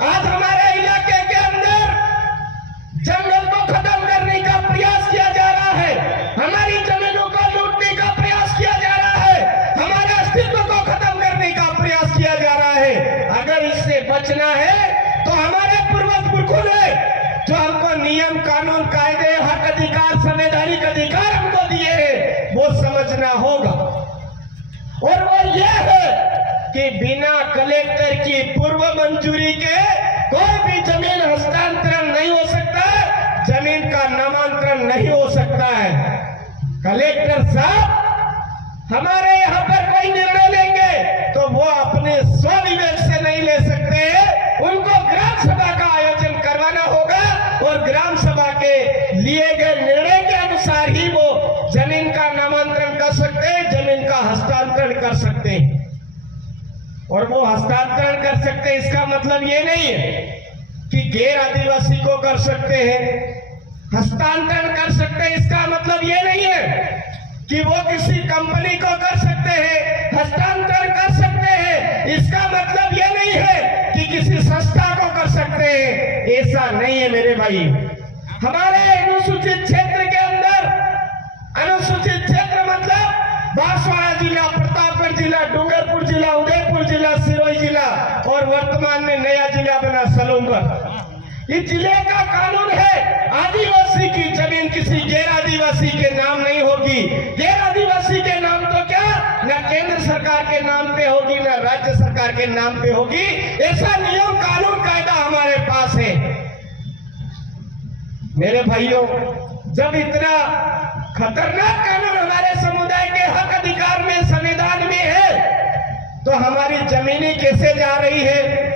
आज हमारे इलाके के अंदर जंगल को खत्म करने का प्रयास किया जा रहा है, हमारी जमीनों को लूटने का प्रयास किया जा रहा है, हमारे अस्तित्व को खत्म करने का प्रयास किया जा रहा है। अगर इससे बचना है तो हमारे पूर्वज पुरखों ने जो हमको नियम, कानून, कायदे, हक, अधिकार, संवैधानिक अधिकार हमको दिए हैं, वो समझना होगा। और वो ये है कि बिना कलेक्टर की पूर्व मंजूरी के कोई भी जमीन हस्तांतरण नहीं हो सकता, जमीन का नामांतरण नहीं हो सकता है। कलेक्टर साहब हमारे यहाँ पर कोई निर्णय लेंगे तो वो अपने स्वविवेक से नहीं ले सकते, उनको ग्राम सभा का आयोजन करवाना होगा और ग्राम सभा के लिए गए निर्णय के अनुसार ही वो जमीन का नामांतरण कर सकते हैं, जमीन का हस्तांतरण कर सकते हैं। और वो हस्तांतरण कर सकते हैं इसका मतलब ये नहीं है कि गैर आदिवासी को कर सकते हैं, हस्तांतरण कर सकते हैं इसका मतलब ये नहीं है कि वो किसी कंपनी को कर सकते हैं, हस्तांतरण कर सकते हैं इसका मतलब ये नहीं है कि किसी संस्था को कर सकते हैं, ऐसा नहीं है मेरे भाई। हमारे अनुसूचित क्षेत्र के अंदर, अनुसूचित क्षेत्र मतलब बांसवाड़ा जिला, प्रतापगढ़ जिला, डूंगरपुर जिला, उदयपुर जिला, सिरोही जिला और वर्तमान में नया जिला बना सलूंगर। इस जिले का कानून है आदिवासी की जमीन किसी गैर आदिवासी के नाम नहीं होगी। गैर आदिवासी के नाम तो क्या, न केंद्र सरकार के नाम पे होगी न राज्य सरकार के नाम पे होगी। ऐसा नियम, कानून, कायदा हमारे पास है। मेरे भाइयों, जब इतना खतरनाक कानून हमारे समुदाय के हक अधिकार में, संविधान में है, तो हमारी जमीनें कैसे जा रही है?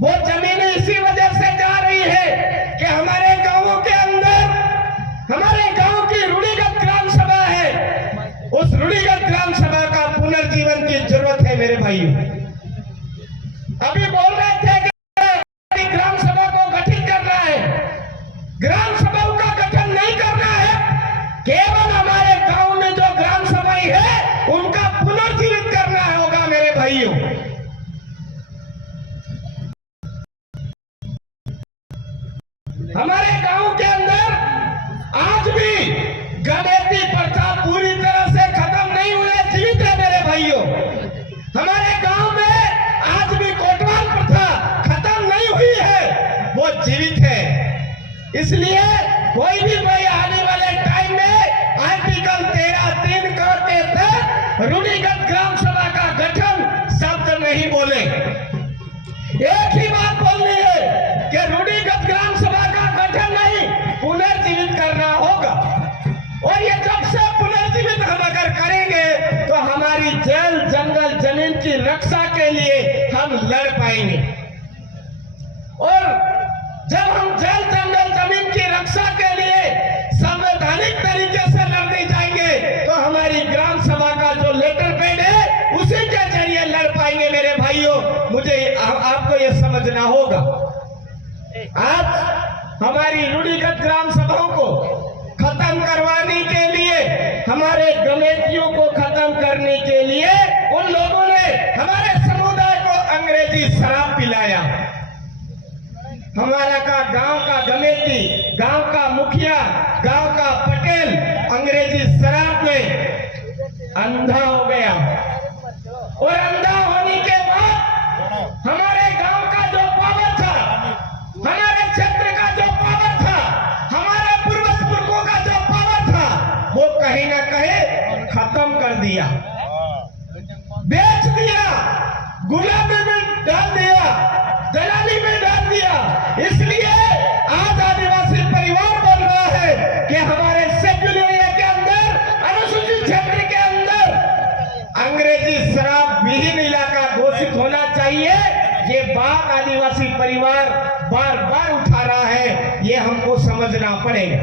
वो जमीनें इसी वजह से जा रही है कि हमारे गांवों के अंदर, हमारे गांव की रूढ़िगत ग्राम सभा है, उस रूढ़िगत ग्राम सभा का पुनर्जीवन की जरूरत है मेरे भाइयों। अभी बोल रहे थे कि ग्राम सभा को गठित करना है, ग्राम सभाओं का गठन नहीं करना है, केवल हमारे गांव में जो ग्राम सभाएं है उनका पुनर्जीवित करना होगा मेरे भाइयों। हमारे गांव के अंदर आज भी गणेती प्रथा पूरी तरह से खत्म नहीं हुई है, जीवित है मेरे भाइयों। हमारे गांव में आज भी कोटवाल प्रथा खत्म नहीं हुई है, वो जीवित है। इसलिए कोई भी भाई आने वाले टाइम में आर्टिकल 13(3) के तहत रूढ़िगत ग्राम सभा का गठन शब्द नहीं बोले। एक ही बात बोलनी है कि रूढ़िगत ग्राम सभा का गठन नहीं, पुनर्जीवित करना होगा। और ये जब से पुनर्जीवित हम अगर करेंगे तो हमारी जल, जंगल, जमीन की रक्षा के लिए हम लड़ पाएंगे। और जब हम जल, जंगल, जमीन की रक्षा के लिए संवैधानिक तरीके से लड़ने जाएंगे तो हमारी ग्राम सभा का जो लेटर पैड है उसी के जरिए लड़ पाएंगे मेरे भाइयों। मुझे आपको ये समझना होगा। आज हमारी रूढ़िगत ग्राम सभाओं को खत्म करवाने के लिए, हमारे गमेतियों को खत्म करने के लिए उन लोगों ने हमारे समुदाय को अंग्रेजी शराब पिलाया। हमारा का गांव का गमेती, गांव का मुखिया, गांव का पटेल अंग्रेजी शराब में अंधा हो गया। और अंधा होने के बाद हमारे गांव का जो पावर था, हमारे क्षेत्र का जो पावर था, हमारे पूर्वज पुरखों का जो पावर था, वो कहीं ना कहीं खत्म कर दिया, बेच दिया, गुलामी में डाल दिया, दलाली में डाल दिया। इसलिए आज आदिवासी परिवार बोल रहा है कि हमारे शेड्यूल एरिया के अंदर, अनुसूचित क्षेत्र के अंदर अंग्रेजी शराब विहीन इलाका घोषित होना चाहिए। ये बात आदिवासी परिवार बार बार उठा रहा है, ये हमको समझना पड़ेगा।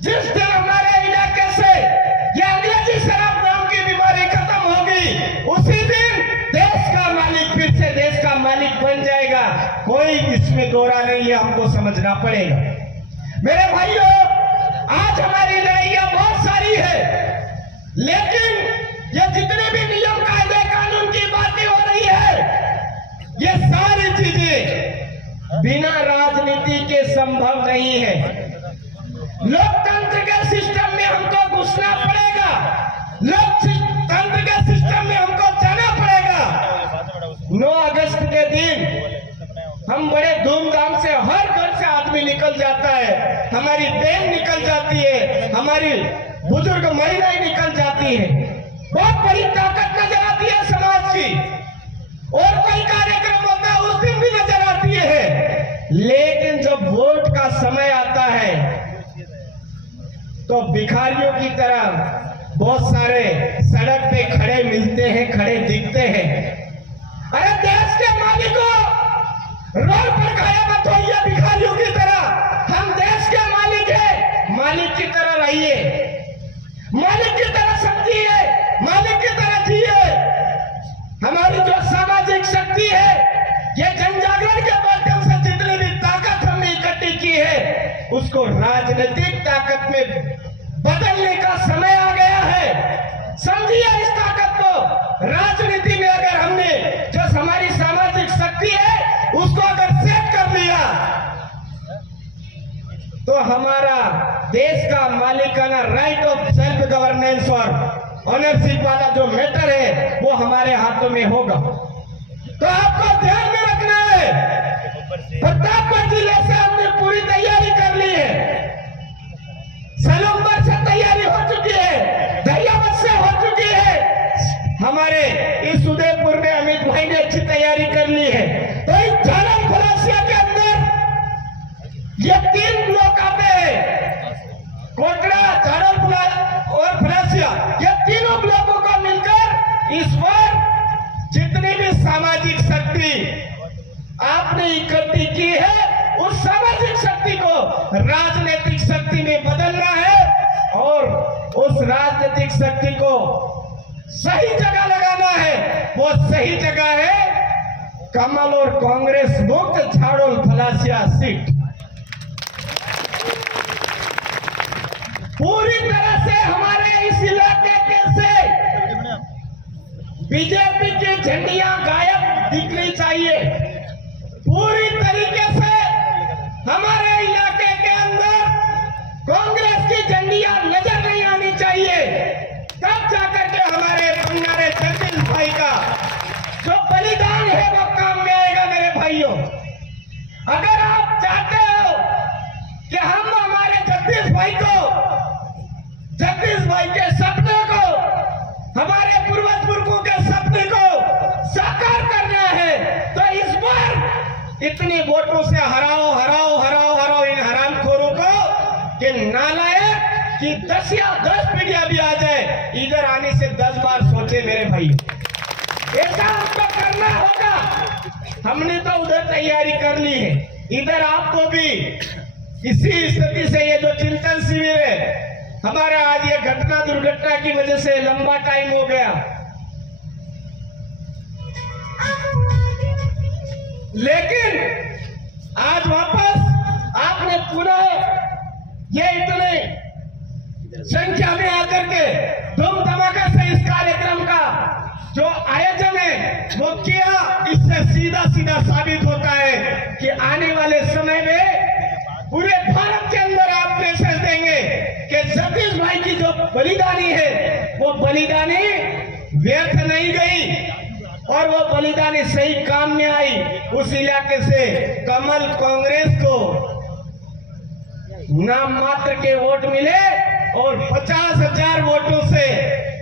जिस दिन हमारे इलाके से ये अंग्रेजी शराब नाम की बीमारी खत्म होगी, उसी दिन देश का मालिक फिर से देश का मालिक बन जाएगा। कोई इसमें दोहरा नहीं है, हमको समझना पड़ेगा मेरे भाइयों। आज हमारी लड़ाइयां बहुत सारी है, लेकिन ये जितने भी नियम, कायदे, कानून की बातें हो रही है, ये सारी चीजें बिना राजनीति के संभव नहीं है। लोकतंत्र के सिस्टम में हमको घुसना पड़ेगा, लोकतंत्र के सिस्टम में हमको जाना पड़ेगा। 9 अगस्त के दिन हम बड़े धूमधाम से हर घर से आदमी निकल जाता है, हमारी बहन निकल जाती है, हमारी बुजुर्ग महिलाएं निकल जाती है। बहुत बड़ी ताकत नजर आती है समाज की। और कोई कार्यक्रम होता है उस दिन भी नजर आती है, लेकिन जब वोट का समय आता है तो भिखारियों की तरह बहुत सारे सड़क पे खड़े मिलते हैं, खड़े दिखते हैं। अरे देश के मालिकों, रोड पर खड़ा मत होइए भिखारियों की तरह। हम देश के मालिक हैं, मालिक की तरह रहिए, मालिक की तरह समझिए, मालिक की तरह जिए। हमारी जो सामाजिक शक्ति है, ये जन जागरण के माध्यम से जितनी भी ताकत हमने इकट्ठी की है, उसको राजनीतिक ताकत में बदलने का समय आ गया है। समझिए इस ताकत को। राजनीति में अगर हमने जो हमारी सामाजिक शक्ति है उसको अगर सेट कर लिया तो हमारा देश का मालिकाना राइट ऑफ सेल्फ गवर्नेंस और ऑनरशिप वाला जो मैटर है वो हमारे हाथों में होगा। तो आपको ध्यान में रखना है, प्रतापगढ़ जिले से हमने पूरी तैयारी कर ली है। सलूमबर से तैयारी हो चुकी है, दरियावत से हो चुकी है, हमारे इस उदयपुर में अमित भाई ने अच्छी तैयारी कर ली है। तो इस झारखंड खलासिया के अंदर ये 3 ब्लॉक आते हैं, कोटड़ा, झारखंड और फलासिया, ये तीनों ब्लॉकों को मिलकर इस बार जितनी भी सामाजिक शक्ति आपने इकट्ठी की है उस सामाजिक शक्ति को राजनीतिक शक्ति में बदलना है और उस राजनीतिक शक्ति को सही जगह लगाना है। वो सही जगह है कमल और कांग्रेस मुक्त झाड़ोल फलासिया सीट। पूरी तरह से हमारे इस इलाके के से बीजेपी की झंडियां गायब दिखनी चाहिए। पूरी तरीके से हमारे इलाके के अंदर कांग्रेस की झंडियां नजर नहीं आनी चाहिए। तब जाकर के हमारे बंगारे जगदीश भाई का जो बलिदान है वो काम में आएगा। मेरे भाइयों, अगर आप चाहते हो कि हम हमारे जगदीश भाई के सपने को, हमारे पूर्वज पुरखों के सपने को साकार करना है तो इस बार इतनी वोटों से हराओ हराओ हराओ हराओ इन हरामखोरों को कि नालायक कि 10 या 10 पीढ़ियां भी आ जाए, इधर आने से 10 बार सोचे मेरे भाई। ऐसा हमको करना होगा। हमने तो उधर तैयारी कर ली है, इधर आपको भी इसी स्थिति से ये जो चिंतन शिविर है हमारा, आज ये घटना दुर्घटना की वजह से लंबा टाइम हो गया, लेकिन आज वापस आपने पुनः ये इतने संख्या में आकर के धूम धमाका से इस कार्यक्रम का जो आयोजन है वो किया। इससे सीधा सीधा साबित होता है कि आने वाले समय में पूरे भारत के अंदर आप मैसेज देंगे कि जगदीश भाई की जो बलिदानी है वो बलिदानी व्यर्थ नहीं गई और वो बलिदानी सही काम में आई। उस इलाके से कमल कांग्रेस को नाम मात्र के वोट मिले और 50,000 वोटों से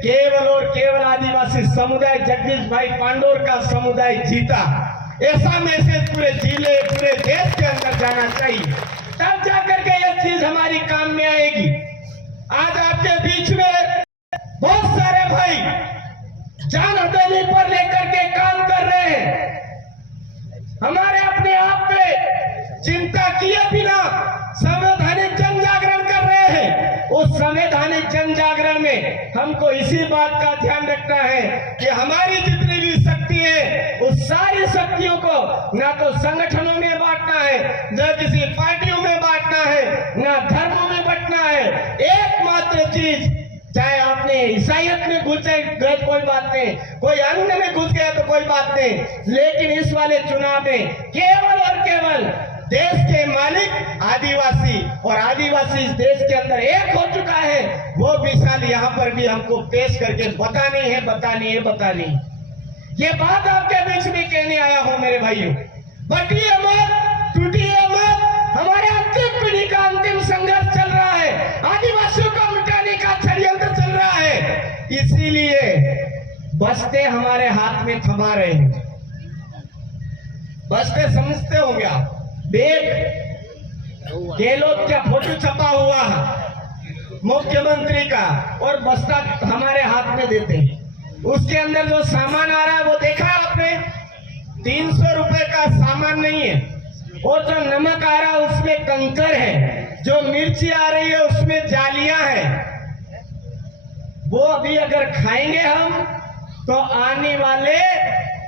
केवल और केवल आदिवासी समुदाय जगदीश भाई पांडोर का समुदाय जीता। ऐसा मैसेज पूरे जिले पूरे देश के अंदर जाना चाहिए, तब जाकर के ये चीज हमारी काम में आएगी। आज आपके बीच में बहुत सारे भाई जान हथेली पर लेकर के काम कर रहे हैं। हमारे अपने आप पे चिंता किए बिना संवैधानिक जन जागरण कर रहे हैं। उस संवैधानिक जन जागरण में हमको इसी बात का ध्यान रखना है कि हमारी जितनी भी शक्ति है उस सारी शक्तियों को ना तो संगठनों में बांटना है, न किसी पार्टियों में बांटना है, न धर्मों में बांटना है। एकमात्र चीज चाहे आपने ईसाइयत में घुस गए कोई बात नहीं, कोई अन्य में घुस गया तो कोई बात नहीं, लेकिन इस वाले चुनाव में केवल और केवल देश के मालिक आदिवासी, और आदिवासी इस देश के अंदर एक हो चुका है। वो मिसाल यहाँ पर भी हमको पेश करके बतानी है। ये बात आपके बीच में कहने आया हूं मेरे भाइयों। बटिए मत, टूटिए मत। हमारे अंतिम पीढ़ी का अंतिम संघर्ष चल रहा है, आदिवासियों को मिटाने का षड्यंत्र चल रहा है, इसीलिए बस्ते हमारे हाथ में थमा रहे हैं। बस्ते समझते होंगे आप, गहलोत का फोटो छपा हुआ है मुख्यमंत्री का, और बस्ता हमारे हाथ में देते हैं। उसके अंदर जो सामान आ रहा है वो देखा है आपने? 300 रुपए का सामान नहीं है। और जो नमक आ रहा है उसमें कंकर है, जो मिर्ची आ रही है उसमें जालियां हैं। वो अभी अगर खाएंगे हम तो आने वाले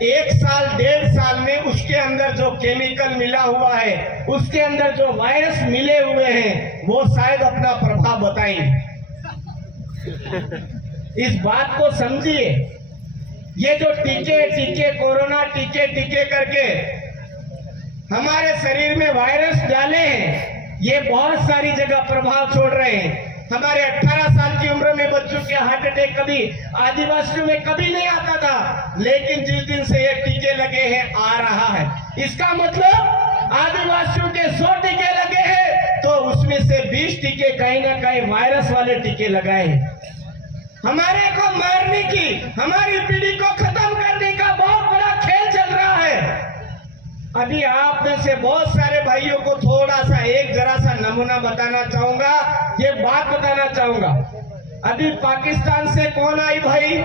1 साल 1.5 साल में उसके अंदर जो केमिकल मिला हुआ है, उसके अंदर जो वायरस मिले हुए हैं, वो शायद अपना प्रभाव बताएंगे। इस बात को समझिए। ये जो टीके कोरोना टीके करके हमारे शरीर में वायरस डाले हैं, ये बहुत सारी जगह प्रभाव छोड़ रहे हैं। हमारे 18 साल की उम्र में बच्चों के हार्ट अटैक कभी आदिवासियों में कभी नहीं आता था, लेकिन जिस दिन से ये टीके लगे हैं आ रहा है। इसका मतलब आदिवासियों के 100 टीके लगे हैं तो उसमें से 20 टीके कहीं ना कहीं वायरस वाले टीके लगाए हैं। हमारे को मारने की, हमारी पीढ़ी को खत्म करने का बहुत बड़ा खेल चल रहा है। अभी आप में से बहुत सारे भाइयों को थोड़ा सा जरा सा नमूना बताना चाहूंगा, ये बात बताना चाहूंगा। अभी पाकिस्तान से कौन आई भाई?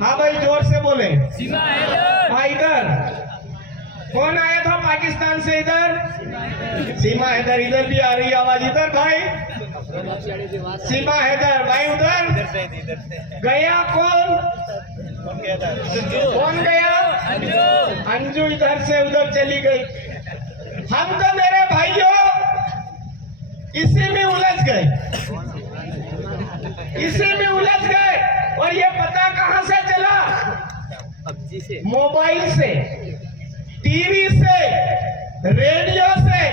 हाँ भाई, जोर से बोले। हाँ, इधर कौन आया था पाकिस्तान से? इधर सीमा हैदर। इधर भी आ रही आवाज। इधर भाई सीमा हैदर भाई। उधर गया कौन गया? अंजू इधर से उधर चली गई। हम तो मेरे भाइयों इसी में उलझ गए, और ये पता कहां से चला? मोबाइल से, टीवी से, रेडियो से।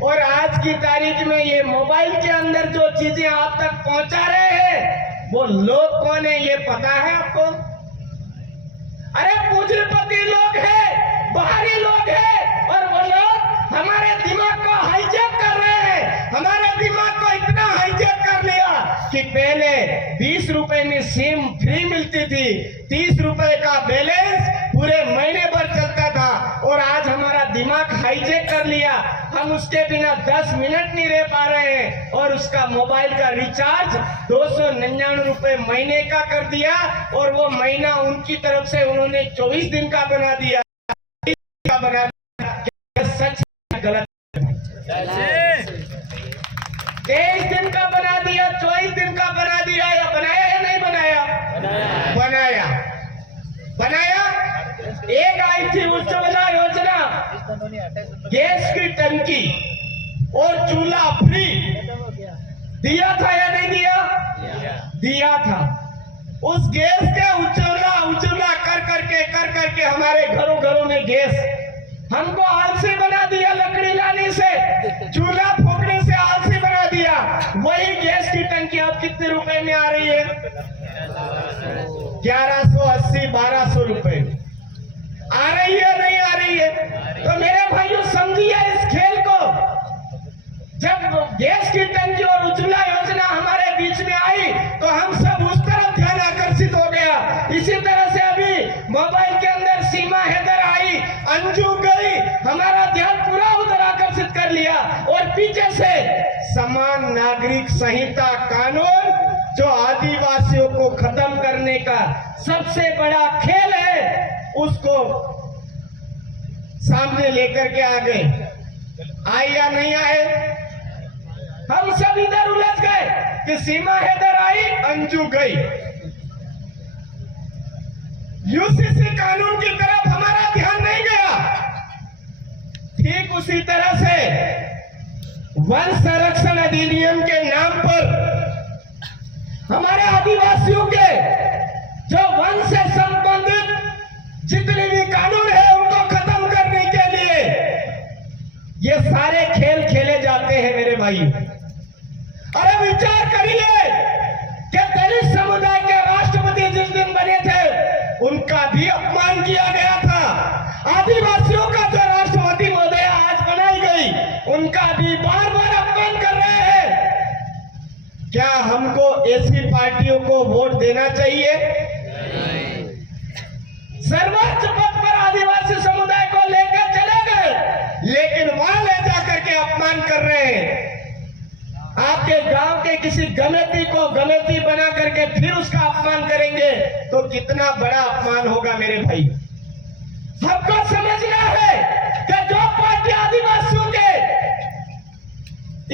और आज की तारीख में ये मोबाइल के अंदर जो चीजें आप तक पहुंचा रहे हैं, वो लोग कौन है ये पता है आपको? अरे पूंजीपति लोग हैं, बाहरी लोग हैं, और वो लोग हमारे दिमाग को हाईजैक कर रहे हैं। हमारे दिमाग को इतना हाईजैक कर लिया कि पहले 20 रुपए में सिम फ्री मिलती थी, 30 रुपए का बैलेंस पूरे महीने भर चलता था, और आज हमारा दिमाग हाईजैक कर लिया। हम उसके बिना 10 मिनट नहीं रह पा रहे हैं, और उसका मोबाइल का रिचार्ज 299 रुपए महीने का कर दिया, और वो महीना उनकी तरफ से उन्होंने 24 दिन का बना दिया। सच गलत? 23 दिन का बना दिया, 24 दिन का बना दिया, या बनाया या नहीं बनाया? बनाया। एक आई थी उज्ज्वला योजना, गैस की टंकी और चूल्हा फ्री दिया था या नहीं दिया था। उस गैस के उज्ज्वला कर करके हमारे घरों में गैस हमको आलसी बना दिया। लकड़ी लाने से, चूल्हा फूकने से आलसी बना दिया। वही गैस की टंकी अब कितने रुपए में आ रही है? 1180 1200 रुपए आ रही है, नहीं आ रही है? तो मेरे भाइयों समझिए इस खेल को। जब गैस की टंकी और उज्ज्वला योजना हमारे बीच में आई तो हम सब उस तरफ ध्यान आकर्षित हो गया। इसी तरह से अभी मोबाइल के अंदर सीमा हैदर आई, अंजू गई, हमारा ध्यान पूरा उधर आकर्षित कर लिया। और पीछे से समान नागरिक संहिता कानून, जो आदिवासियों को खत्म करने का सबसे बड़ा खेल है, उसको सामने लेकर के आ गए। आए या नहीं आए? हम सब इधर उलझ गए कि सीमा हैदर आई, अंजू गई। यूसीसी कानून की तरफ हमारा ध्यान नहीं गया। ठीक उसी तरह से वन संरक्षण अधिनियम के नाम पर हमारे आदिवासियों के जो वन से संबंधित जितने भी कानून है उनको खत्म करने के लिए ये सारे खेल खेले जाते हैं मेरे भाई। अरे विचार करिए कि दलित समुदाय के राष्ट्रपति जिस दिन बने थे उनका भी अपमान किया गया था। आदिवासियों का जो राष्ट्रपति महोदय आज बनाई गई उनका भी बार बार अपमान कर रहे हैं। क्या हमको ऐसी पार्टियों को वोट देना चाहिए? सर्वोच्च पद पर आदिवासी समुदाय को लेकर चले गए, लेकिन वहां ले जाकर के अपमान कर रहे हैं। आपके गांव के किसी गलती को गलती बना करके फिर उसका अपमान करेंगे तो कितना बड़ा अपमान होगा मेरे भाई। सबको समझना है कि जो पार्टी आदिवासियों के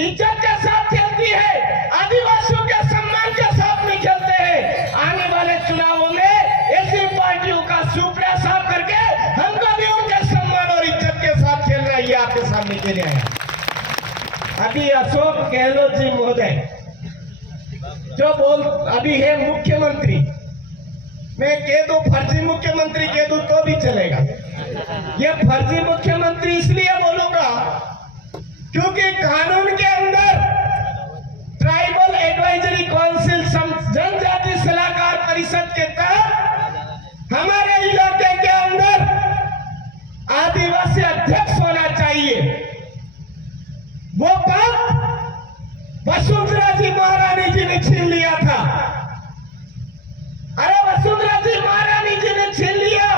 इज्जत के साथ खेलती है, आदिवासियों के सम्मान के साथ नहीं खेलते हैं, आने वाले चुनावों में ऐसी पार्टियों का सुपड़ा साफ करके हमको भी उनके सम्मान और इज्जत के साथ खेलना ये आपके सामने के लिए आया। अभी अशोक गहलोत जी महोदय जो अभी है मुख्यमंत्री, मैं कह दूं फर्जी मुख्यमंत्री कह दूं तो भी चलेगा। ये फर्जी मुख्यमंत्री इसलिए बोलूंगा क्योंकि कानून के अंदर ट्राइबल एडवाइजरी काउंसिल जनजाति सलाहकार परिषद के तहत हमारे इलाके के अंदर आदिवासी अध्यक्ष होना चाहिए। वो पद वसुंधरा जी महारानी जी ने छीन लिया था। अरे वसुंधरा जी महारानी जी ने छीन लिया।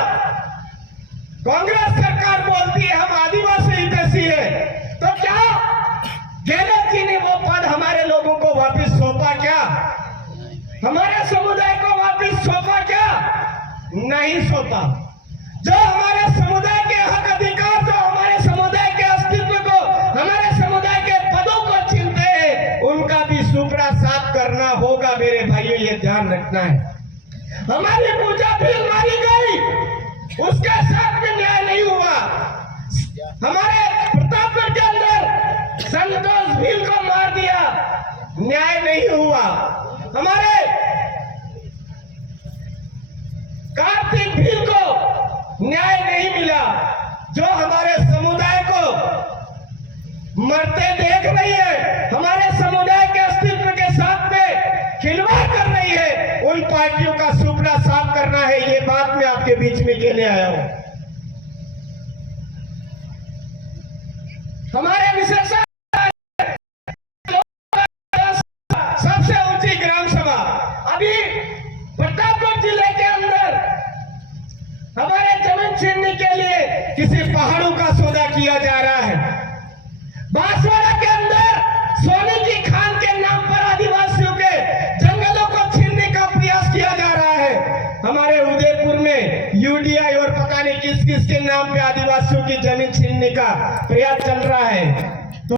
कांग्रेस सरकार बोलती है हम आदिवासी हितैषी है, तो क्या गहलोत जी ने वो पद हमारे लोगों को वापस सौंपा? क्या हमारे समुदाय को वापस सौंपा? क्या नहीं सौंपा। जो हमारे समुदाय के हक अधिकार, जो हमारे समुदाय के अस्तित्व को, हमारे समुदाय के पदों को छीनते हैं, उनका भी सुपड़ा साफ करना होगा मेरे भाइयों, ये ध्यान रखना है। हमारी पूजा भील मारी गई, उसके साथ भी न्याय नहीं हुआ। हमारे प्रतापगढ़ के अंदर संतोष भील को मार दिया, न्याय नहीं हुआ। हमारे कार्तिक भील को न्याय नहीं मिला। जो हमारे समुदाय को मरते देख रही है, हमारे समुदाय के अस्तित्व के साथ में खिलवाड़ कर रही है, उन पार्टियों का सुपड़ा साफ करना है। ये बात मैं आपके बीच में कहने आया हूं। हमारे विशेषज्ञ सबसे ऊंची ग्राम सभा अभी प्रतापगढ़ जिले के अंदर हमारे जमीन छीनने के लिए किसी पहाड़ों का सौदा किया जा रहा है। बांसवाड़ा के अंदर सोने की खान के नाम पर आदिवासियों के जंगलों को छीनने का प्रयास किया जा रहा है। हमारे उदयपुर में यूडीआई और पता नहीं किस किस के नाम पे आदिवासियों की जमीन छीनने का प्रयास चल रहा है।